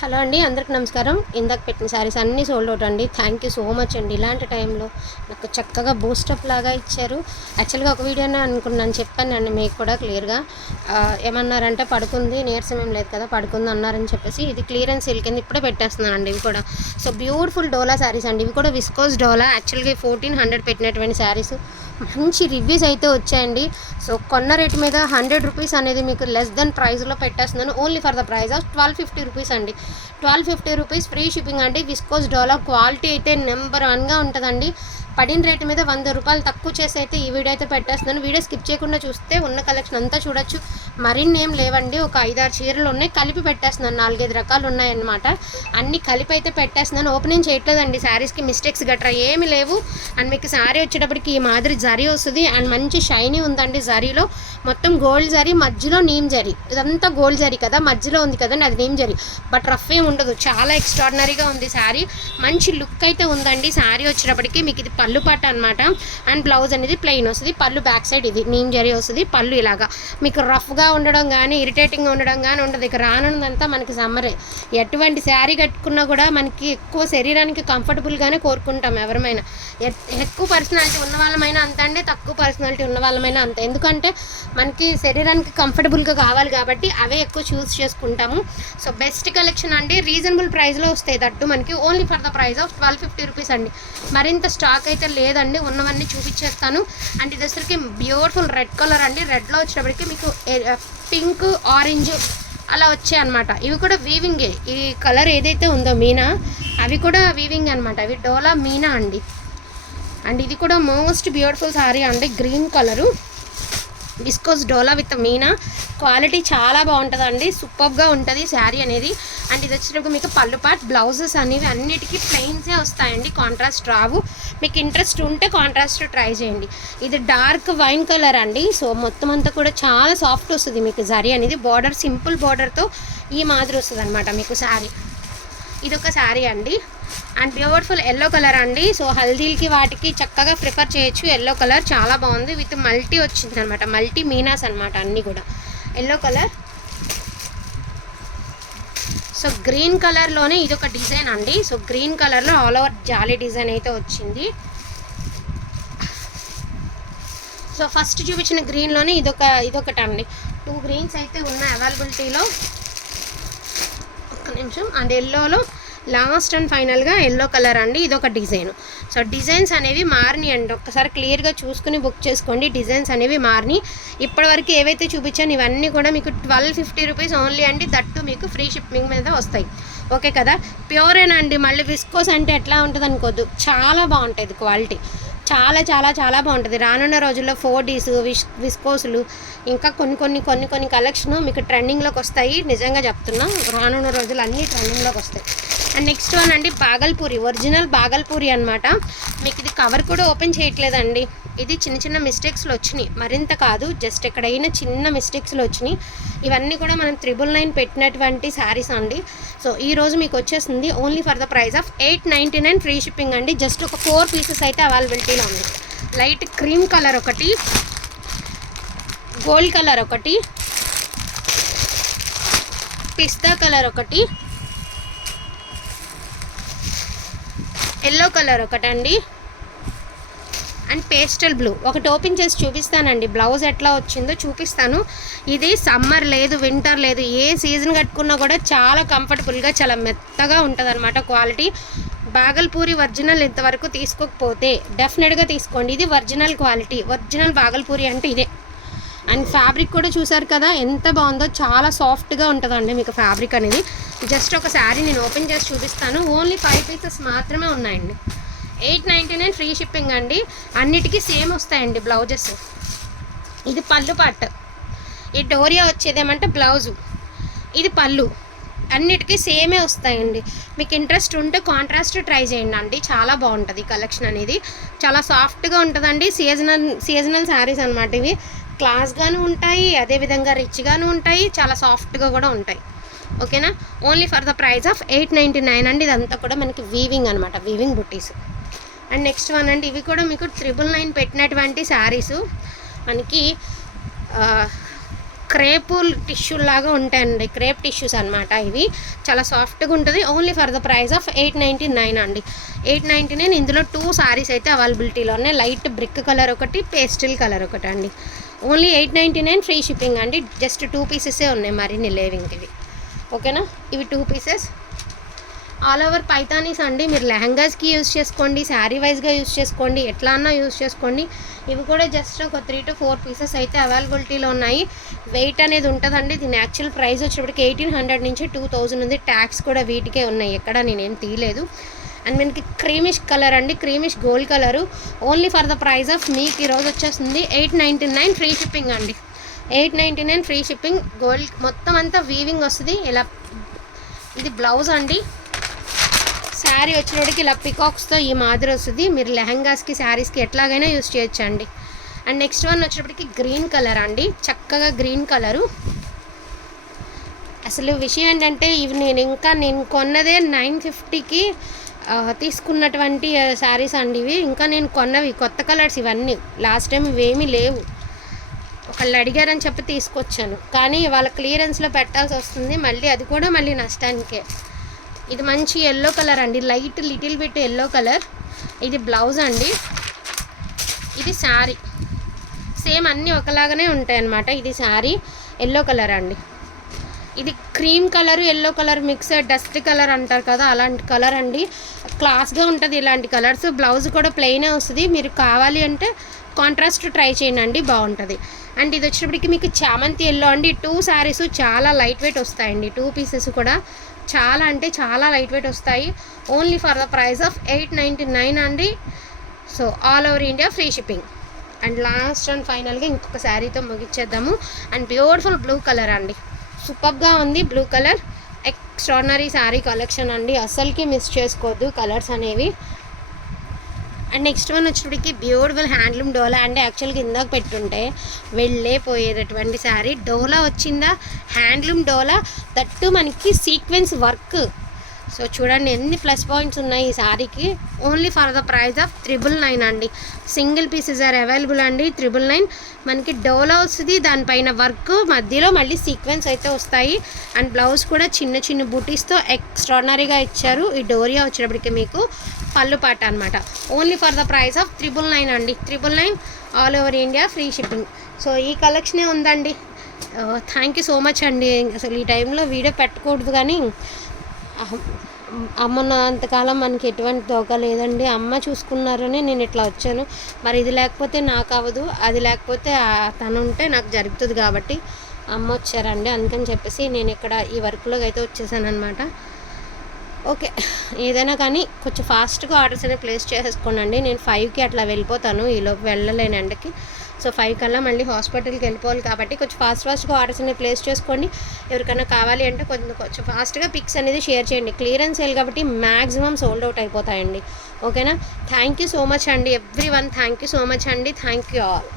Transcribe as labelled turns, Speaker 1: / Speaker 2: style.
Speaker 1: Hello అండి అందరికి నమస్కారం. ఇందాక పెట్టిన శారీస్ అన్నీ సోల్డ్ అవుట్ అండి. థ్యాంక్ యూ సో మచ్ అండి. ఇలాంటి టైంలో నాకు చక్కగా బూస్టప్ లాగా ఇచ్చారు. యాక్చువల్గా ఒక వీడియోనే అనుకున్నాను చెప్పాను అండి మీకు కూడా క్లియర్గా ఏమన్నారంటే పడుకుంది నీరసం ఏం లేదు కదా పడుకుంది అన్నారని చెప్పేసి ఇది క్లియరెన్స్ సిల్క్ కింద ఇప్పుడే పెట్టేస్తున్నానండి ఇవి కూడా. సో బ్యూటిఫుల్ డోలా శారీస్ అండి. ఇవి కూడా విస్కోస్ డోలా యాక్చువల్గా ఫోర్టీన్ హండ్రెడ్ పెట్టినటువంటి శారీస్. మంచి రివ్యూస్ అయితే వచ్చాయండి. సో కొన్న రేట్ మీద హండ్రెడ్ రూపీస్ అనేది మీకు లెస్ దెన్ ప్రైస్లో పెట్టేస్తున్నాను. Only for the price of twelve fifty rupees అండి. Twelve fifty rupees free shipping అండి. విస్కోస్ డోలా క్వాలిటీ అయితే నెంబర్ వన్గా ఉంటుందండి. పడిన రేటు మీద వంద రూపాయలు తక్కువ చేసి అయితే ఈ వీడియో అయితే పెట్టేస్తున్నాను. వీడియో స్కిప్ చేయకుండా చూస్తే ఉన్న కలెక్షన్ అంతా చూడొచ్చు. మరిన్ని ఏం లేవండి. ఒక ఐదారు చీరలు ఉన్నాయి. కలిపి పెట్టేస్తున్నాను. నాలుగైదు రకాలు ఉన్నాయన్నమాట. అన్ని కలిపి అయితే పెట్టేస్తున్నాను. ఓపెనింగ్ చేయట్లేదండి. శారీస్కి మిస్టేక్స్ గట్రా ఏమి లేవు. అండ్ మీకు శారీ వచ్చేటప్పటికి ఈ మాదిరి జరీ వస్తుంది. అండ్ మంచి షైనీ ఉందండి జరీలో. మొత్తం గోల్డ్ జరీ మధ్యలో నీమ్ జరీ. ఇదంతా గోల్డ్ జరీ కదా? మధ్యలో ఉంది కదండి. అది నీమ్ జరీ. బట్ రఫ్ ఏమి ఉండదు. చాలా ఎక్స్ట్రాడినరీగా ఉంది శారీ మంచి లుక్ అయితే ఉందండి. శారీ వచ్చేటప్పటికి మీకు ఇది పళ్ళు పట్ట అనమాట అండ్ బ్లౌజ్ అనేది ప్లెయిన్ వస్తుంది. పళ్ళు బ్యాక్ సైడ్ ఇది. నీమ్ జరీ వస్తుంది. పళ్ళు ఇలాగా. మీకు రఫ్గా ఉండడం కానీ ఇరిటేటింగ్గా ఉండడం కానీ ఉండదు. ఇక రానున్నదంతా మనకి సమ్మరే ఎటువంటి శారీ కట్టుకున్నా కూడా మనకి ఎక్కువ శరీరానికి కంఫర్టబుల్గానే కోరుకుంటాం ఎవరమైనా. ఎక్కువ పర్సనాలిటీ ఉన్న వాళ్ళమైనా అంత అండి. తక్కువ పర్సనాలిటీ ఉన్న వాళ్ళమైనా అంత. ఎందుకంటే మనకి శరీరానికి కంఫర్టబుల్గా కావాలి కాబట్టి అవే ఎక్కువ చూస్ చేసుకుంటాము. సో బెస్ట్ కలెక్షన్ అండి. రీజనబుల్ ప్రైస్లో వస్తాయి. దట్టు మనకి only for the price of twelve fifty rupees అండి. మరింత స్టాక్ అయితే లేదండి ఉన్నవన్నీ చూపించేస్తాను అండ్ ఇది వచ్చరికి బ్యూటిఫుల్ రెడ్ కలర్ అండి. రెడ్లో వచ్చేటప్పటికి మీకు పింక్ ఆరెంజ్ అలా వచ్చాయి అనమాట ఇవి కూడా వీవింగే ఈ కలర్ ఏదైతే ఉందో మీనా అవి కూడా వీవింగ్ అనమాట అవి డోలా మీనా అండి. అండ్ ఇది కూడా మోస్ట్ బ్యూటిఫుల్ సారీ అండి. Green colour viscose dola with meena. Quality చాలా బాగుంటుందండి. సూపర్గా ఉంటుంది శారీ అనేది. అండ్ ఇది వచ్చినప్పుడు మీకు పళ్ళు పాట్ బ్లౌజెస్ అనేవి అన్నిటికీ ప్లెయిన్సే వస్తాయండి. కాంట్రాస్ట్ రావు. మీకు ఇంట్రెస్ట్ ఉంటే కాంట్రాస్ట్ ట్రై చేయండి. ఇది డార్క్ వైన్ కలర్ అండి. సో మొత్తం అంతా కూడా చాలా సాఫ్ట్ వస్తుంది మీకు జరీ అనేది. బార్డర్ సింపుల్ బార్డర్తో ఈ మాదిరి వస్తుంది అనమాట మీకు శారీ. ఇది ఒక శారీ అండి. అండ్ బ్యూటిఫుల్ ఎల్లో కలర్ అండి. సో హల్దీలకి వాటికి చక్కగా ప్రిఫర్ చేయొచ్చు. ఎల్లో కలర్ చాలా బాగుంది. విత్ మల్టీ వచ్చింది అనమాట మల్టీ మీనాస్ అనమాట అన్నీ కూడా. ఎల్లో కలర్ సో గ్రీన్ కలర్లోనే ఇది ఒక డిజైన్ అండి. సో గ్రీన్ కలర్లో ఆల్ ఓవర్ జాలీ డిజైన్ అయితే వచ్చింది. సో ఫస్ట్ చూపించిన గ్రీన్లోనే ఇదొక ఇదొకటి అండి. టూ గ్రీన్స్ అయితే ఉన్నాయి అవైలబిలిటీలో ఒక్క నిమిషం. అండ్ ఎల్లోలో లాస్ట్ అండ్ ఫైనల్గా ఎల్లో కలర్ అండి. ఇది ఒక డిజైన్. సో డిజైన్స్ అనేవి మారినాయి అండి. ఒక్కసారి క్లియర్గా చూసుకుని బుక్ చేసుకోండి. డిజైన్స్ అనేవి మారినాయి. ఇప్పటివరకు ఏవైతే చూపించాను ఇవన్నీ కూడా మీకు ట్వెల్వ్ ఫిఫ్టీ రూపీస్ ఓన్లీ అండి. దట్టు మీకు ఫ్రీ షిప్పింగ్ మీద వస్తాయి. ఓకే కదా? ప్యూరేనండి మళ్ళీ విస్కోస్ అంటే ఎట్లా ఉంటుంది అనుకోద్దు. చాలా బాగుంటుంది క్వాలిటీ. చాలా చాలా చాలా బాగుంటుంది. రానున్న రోజుల్లో ఫోర్డీస్ విస్ విస్కోసులు ఇంకా కొన్ని కొన్ని కొన్ని కొన్ని కలెక్షన్ మీకు ట్రెండింగ్లోకి వస్తాయి. నిజంగా చెప్తున్నా రానున్న రోజులు అన్నీ ట్రెండింగ్లోకి వస్తాయి. అండ్ నెక్స్ట్ వన్ అండి బాగల్పూరి ఒరిజినల్ బాగల్పూరి అనమాట మీకు ఇది కవర్ కూడా ఓపెన్ చేయట్లేదండి. ఇది చిన్న చిన్న మిస్టేక్స్లో వచ్చినాయి. మరింత కాదు జస్ట్ ఎక్కడైనా చిన్న మిస్టేక్స్లో వచ్చినాయి. ఇవన్నీ కూడా మనం త్రిబుల్ నైన్ పెట్టినటువంటి శారీస్ అండి. సో ఈ రోజు మీకు వచ్చేసింది only for the price of eight ninety nine free shipping అండి. జస్ట్ ఒక ఫోర్ పీసెస్ అయితే అవైలబిలిటీలో ఉంది లైట్ క్రీమ్ కలర్ ఒకటి గోల్డ్ కలర్ ఒకటి పిస్తా కలర్ ఒకటి ఎల్లో కలర్ ఒకటండి. And pastel blue. ఒకటి ఓపెన్ చేసి చూపిస్తానండి. బ్లౌజ్ ఎట్లా వచ్చిందో చూపిస్తాను. ఇది సమ్మర్ లేదు వింటర్ లేదు. ఏ సీజన్ కట్టుకున్నా కూడా చాలా కంఫర్టబుల్గా చాలా మెత్తగా ఉంటుంది అనమాట క్వాలిటీ. బాగల్పూరి ఒరిజినల్ ఇంతవరకు తీసుకోకపోతే డెఫినెట్గా తీసుకోండి. ఇది ఒరిజినల్ క్వాలిటీ. ఒరిజినల్ బాగల్పూరి అంటే ఇదే. అండ్ ఫ్యాబ్రిక్ కూడా చూసారు కదా ఎంత బాగుందో చాలా సాఫ్ట్గా ఉంటుందండి మీకు ఫ్యాబ్రిక్ అనేది. జస్ట్ ఒక శారీ నేను ఓపెన్ చేసి చూపిస్తాను. ఓన్లీ ఫైవ్ పీసెస్ మాత్రమే ఉన్నాయండి. Eight ninety nine free shipping అండి. అన్నిటికీ సేమ్ వస్తాయండి బ్లౌజెస్. ఇది పళ్ళు పట్ ఈ డోరియా వచ్చేదేమంటే బ్లౌజు. ఇది పళ్ళు. అన్నిటికీ సేమే వస్తాయండి. మీకు ఇంట్రెస్ట్ ఉంటే కాంట్రాస్ట్ ట్రై చేయండి అండి. చాలా బాగుంటుంది కలెక్షన్ అనేది. చాలా సాఫ్ట్గా ఉంటుందండి. సీజనల్ సీజనల్ శారీస్ అనమాట ఇవి. క్లాస్గాను ఉంటాయి అదేవిధంగా రిచ్గాను ఉంటాయి చాలా సాఫ్ట్గా కూడా ఉంటాయి. ఓకేనా? Only for the price of eight ninety nine అండి. ఇదంతా కూడా మనకి వీవింగ్ అనమాట weaving buttis and next one అండి ఇవి కూడా మీకు ట్రిపుల్ నైన్ పెట్టినటువంటి శారీసు. మనకి క్రేపుల్ టిష్యూ లాగా ఉంటాయండి క్రేప్ టిష్యూస్ అనమాట ఇవి. చాలా సాఫ్ట్గా ఉంటుంది. Only for the price of eight ninety nine అండి. ఎయిట్ నైంటీ నైన్ ఇందులో టూ సారీస్ అయితే అవైలబిలిటీలో ఉన్నాయి లైట్ బ్రిక్ కలర్ ఒకటి పేస్టిల్ కలర్ ఒకటి అండి only eight ninety nine free shipping అండి. జస్ట్ టూ పీసెసే ఉన్నాయి మరిన్ని లేవింగ్ ఇవి. ఓకేనా? ఇవి two pieces. All over paithanis అండి. మీరు లెహంగాస్కి యూస్ చేసుకోండి శారీ వైజ్గా యూస్ చేసుకోండి ఎట్లా అన్నా యూస్ చేసుకోండి. ఇవి కూడా జస్ట్ ఒక త్రీ టు ఫోర్ పీసెస్ అయితే అవైలబిలిటీలో ఉన్నాయి. వెయిట్ అనేది ఉంటుందండి. దీని యాక్చువల్ ప్రైస్ వచ్చేప్పటికి ఎయిటీన్ హండ్రెడ్ నుంచి టూ థౌజండ్ ఉంది. ట్యాక్స్ కూడా వీటికే ఉన్నాయి. ఎక్కడ నేనేం తీయలేదు. అండ్ మనకి క్రీమిష్ కలర్ అండి creamish gold colour. Only for the price of మీకు ఈరోజు వచ్చేస్తుంది eight ninety nine free shipping అండి. Eight ninety nine free shipping. Gold మొత్తం అంతా వీవింగ్ వస్తుంది. ఇలా ఇది బ్లౌజ్ అండి. శారీ వచ్చినప్పటికి ఇలా పికాక్స్తో ఈ మాదిరి వస్తుంది. మీరు లెహంగాస్కి శారీస్కి ఎట్లాగైనా యూస్ చేయొచ్చు అండి అండ్ నెక్స్ట్ వన్ వచ్చేటప్పటికి గ్రీన్ కలర్ అండి. చక్కగా గ్రీన్ కలరు. అసలు విషయం ఏంటంటే ఇవి నేను ఇంకా నేను కొన్నదే నైన్ ఫిఫ్టీకి తీసుకున్నటువంటి శారీస్ అండి ఇవి. ఇంకా నేను కొన్నవి కొత్త కలర్స్ ఇవన్నీ. లాస్ట్ టైం ఇవేమీ లేవు. ఒకళ్ళు అడిగారని చెప్పి తీసుకొచ్చాను. కానీ వాళ్ళ క్లియరెన్స్లో పెట్టాల్సి వస్తుంది. మళ్ళీ అది కూడా మళ్ళీ నష్టానికే. ఇది మంచి ఎల్లో కలర్ అండి. Light little bit yellow colour ఇది బ్లౌజ్ అండి. ఇది శారీ. సేమ్ అన్నీ ఒకలాగానే ఉంటాయి అన్నమాట ఇది శారీ. ఎల్లో కలర్ అండి. ఇది cream colour yellow colour mix dust colour అంటారు కదా అలాంటి కలర్ అండి. క్లాస్గా ఉంటుంది ఇలాంటి కలర్స్. బ్లౌజ్ కూడా ప్లెయినే వస్తుంది. మీరు కావాలి అంటే కాంట్రాస్ట్ ట్రై చేయండి బాగుంటుంది. అండ్ ఇది వచ్చేటప్పటికి మీకు చామంతి ఎల్లో అండి. టూ శారీస్ చాలా లైట్ వెయిట్ వస్తాయండి. టూ పీసెస్ కూడా చాలా అంటే చాలా లైట్ వెయిట్ వస్తాయి. Only for the price of eight ninety nine అండి so all over India free shipping and last and ఫైనల్గా ఇంకొక శారీతో ముగిచ్చేద్దాము. అండ్ బ్యూటిఫుల్ బ్లూ కలర్ అండి. సూపర్గా ఉంది blue colour. Extraordinary sari collection అండి. అస్సలకి మిస్ చేసుకోవద్దు కలర్స్ అనేవి. అండ్ నెక్స్ట్ వన్ వచ్చేటప్పటికి బ్యూటిఫుల్ హ్యాండ్లూమ్ డోలా అంటే యాక్చువల్గా ఇందాక పెట్టుంటే వెళ్ళే పోయేటటువంటి శారీ డోలా వచ్చిందా? హ్యాండ్లూమ్ డోలా. దట్టు మనకి సీక్వెన్స్ వర్క్ సో చూడండి ఎన్ని ప్లస్ పాయింట్స్ ఉన్నాయి ఈ శారీకి only for the price of triple nine అండి. సింగిల్ పీసెస్ ఆర్ అవైలబుల్ అండి. త్రిబుల్ నైన్ మనకి డోలా వస్తుంది దానిపైన వర్క్ మధ్యలో మళ్ళీ సీక్వెన్స్ అయితే వస్తాయి. అండ్ బ్లౌజ్ కూడా చిన్న చిన్న బూటీస్తో ఎక్స్ట్రాడినరీగా ఇచ్చారు. ఈ డోరియా వచ్చినప్పటికీ మీకు పళ్ళు పాట అనమాట only for the price of triple nine అండి. Triple nine all over India free shipping so ఈ కలెక్షనే ఉందండి? థ్యాంక్ యూ సో మచ్ అండి. అసలు ఈ టైంలో వీడియో పెట్టకూడదు కానీ అమ్మ అంతకాలం మనకి ఎటువంటి దోక లేదండి. అమ్మ చూసుకున్నారని నేను ఇట్లా వచ్చాను. మరి ఇది లేకపోతే నాకు అవ్వదు. అది లేకపోతే తను ఉంటే నాకు జరుగుతుంది కాబట్టి అమ్మ వచ్చారండి. అందుకని చెప్పేసి నేను ఇక్కడ ఈ వర్క్లోకి అయితే వచ్చేసాను అనమాట ఓకే. ఏదైనా కానీ కొంచెం ఫాస్ట్గా ఆర్డర్స్ అనేవి ప్లేస్ చేసేసుకోండి. నేను ఫైవ్కి అట్లా వెళ్ళిపోతాను. ఈలోపు వెళ్ళలేని ఎండకి సో ఫైవ్ కల్లా మళ్ళీ హాస్పిటల్కి వెళ్ళిపోవాలి కాబట్టి కొంచెం ఫాస్ట్ ఫాస్ట్గా ఆర్డర్స్ అనేవి ప్లేస్ చేసుకోండి ఎవరికైనా కావాలి అంటే కొంచెం కొంచెం ఫాస్ట్గా పిక్స్ అనేది షేర్ చేయండి. క్లియరెన్స్ సేల్ కాబట్టి మ్యాక్సిమం సోల్డ్ అవుట్ అయిపోతాయండి. ఓకేనా? థ్యాంక్ యూ సో మచ్ అండి. Every one thank you so much అండి. Thank you all.